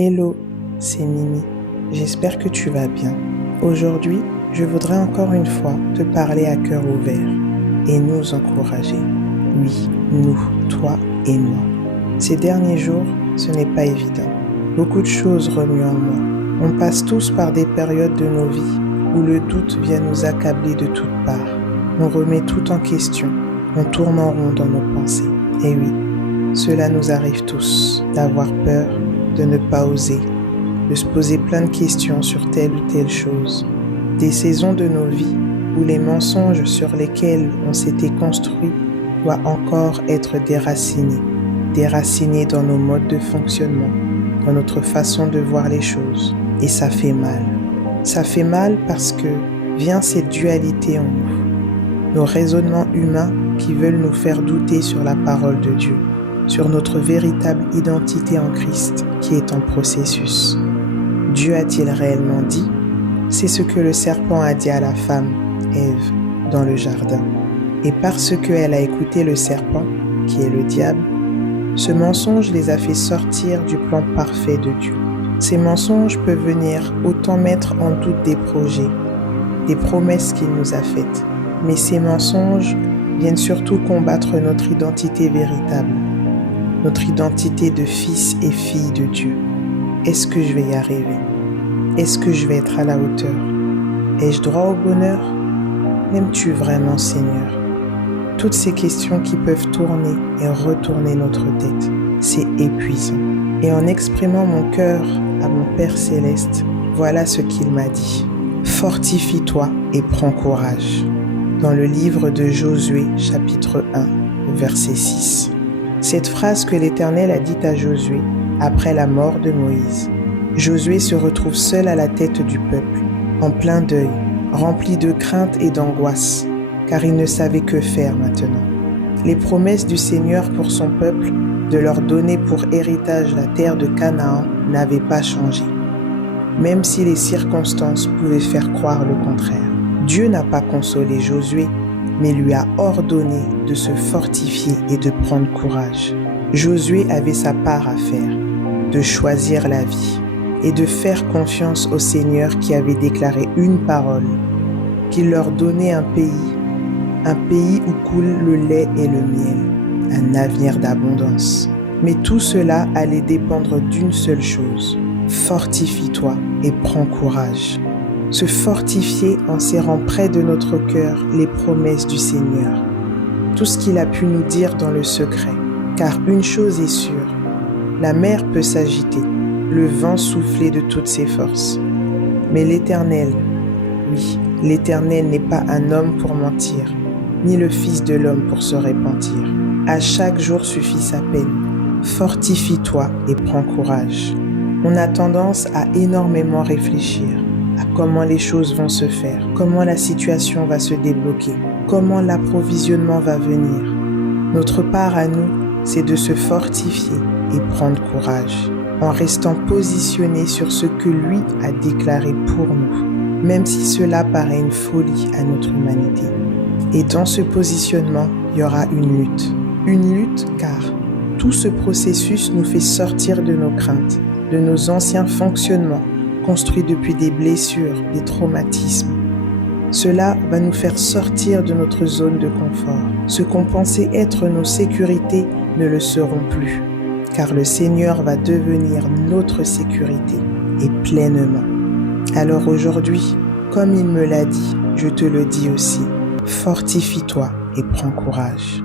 Hello, c'est Mimi. J'espère que tu vas bien. Aujourd'hui, je voudrais encore une fois te parler à cœur ouvert et nous encourager. Oui, nous, toi et moi. Ces derniers jours, ce n'est pas évident. Beaucoup de choses remuent en moi. On passe tous par des périodes de nos vies où le doute vient nous accabler de toutes parts. On remet tout en question. On tourne en rond dans nos pensées. Et oui, cela nous arrive tous, d'avoir peur, de ne pas oser, de se poser plein de questions sur telle ou telle chose. Des saisons de nos vies où les mensonges sur lesquels on s'était construit doivent encore être déracinés dans nos modes de fonctionnement, dans notre façon de voir les choses. Et ça fait mal. Ça fait mal parce que vient cette dualité en nous. Nos raisonnements humains qui veulent nous faire douter sur la parole de Dieu, sur notre véritable identité en Christ qui est en processus. Dieu a-t-il réellement dit? C'est ce que le serpent a dit à la femme, Ève, dans le jardin. Et parce qu'elle a écouté le serpent, qui est le diable, ce mensonge les a fait sortir du plan parfait de Dieu. Ces mensonges peuvent venir autant mettre en doute des projets, des promesses qu'il nous a faites, mais ces mensonges viennent surtout combattre notre identité véritable, notre identité de fils et fille de Dieu. Est-ce que je vais y arriver? Est-ce que je vais être à la hauteur? Ai-je droit au bonheur? M'aimes-tu vraiment, Seigneur? Toutes ces questions qui peuvent tourner et retourner notre tête, c'est épuisant. Et en exprimant mon cœur à mon Père Céleste, voilà ce qu'il m'a dit. Fortifie-toi et prends courage. Dans le livre de Josué, chapitre 1, verset 6. Cette phrase que l'Éternel a dite à Josué après la mort de Moïse. Josué se retrouve seul à la tête du peuple, en plein deuil, rempli de crainte et d'angoisse, car il ne savait que faire maintenant. Les promesses du Seigneur pour son peuple de leur donner pour héritage la terre de Canaan n'avaient pas changé, même si les circonstances pouvaient faire croire le contraire. Dieu n'a pas consolé Josué, mais lui a ordonné de se fortifier et de prendre courage. Josué avait sa part à faire, de choisir la vie et de faire confiance au Seigneur qui avait déclaré une parole, qu'il leur donnait un pays où coule le lait et le miel, un avenir d'abondance. Mais tout cela allait dépendre d'une seule chose, fortifie-toi et prends courage. Se fortifier en serrant près de notre cœur les promesses du Seigneur, tout ce qu'il a pu nous dire dans le secret. Car une chose est sûre, la mer peut s'agiter, le vent souffler de toutes ses forces. Mais l'Éternel, oui, l'Éternel n'est pas un homme pour mentir, ni le Fils de l'homme pour se repentir. À chaque jour suffit sa peine. Fortifie-toi et prends courage. On a tendance à énormément réfléchir à comment les choses vont se faire, comment la situation va se débloquer, comment l'approvisionnement va venir. Notre part à nous, c'est de se fortifier et prendre courage, en restant positionné sur ce que lui a déclaré pour nous, même si cela paraît une folie à notre humanité. Et dans ce positionnement, il y aura une lutte car tout ce processus nous fait sortir de nos craintes, de nos anciens fonctionnements, construits depuis des blessures, des traumatismes. Cela va nous faire sortir de notre zone de confort. Ce qu'on pensait être nos sécurités ne le seront plus, car le Seigneur va devenir notre sécurité, et pleinement. Alors aujourd'hui, comme il me l'a dit, je te le dis aussi, fortifie-toi et prends courage.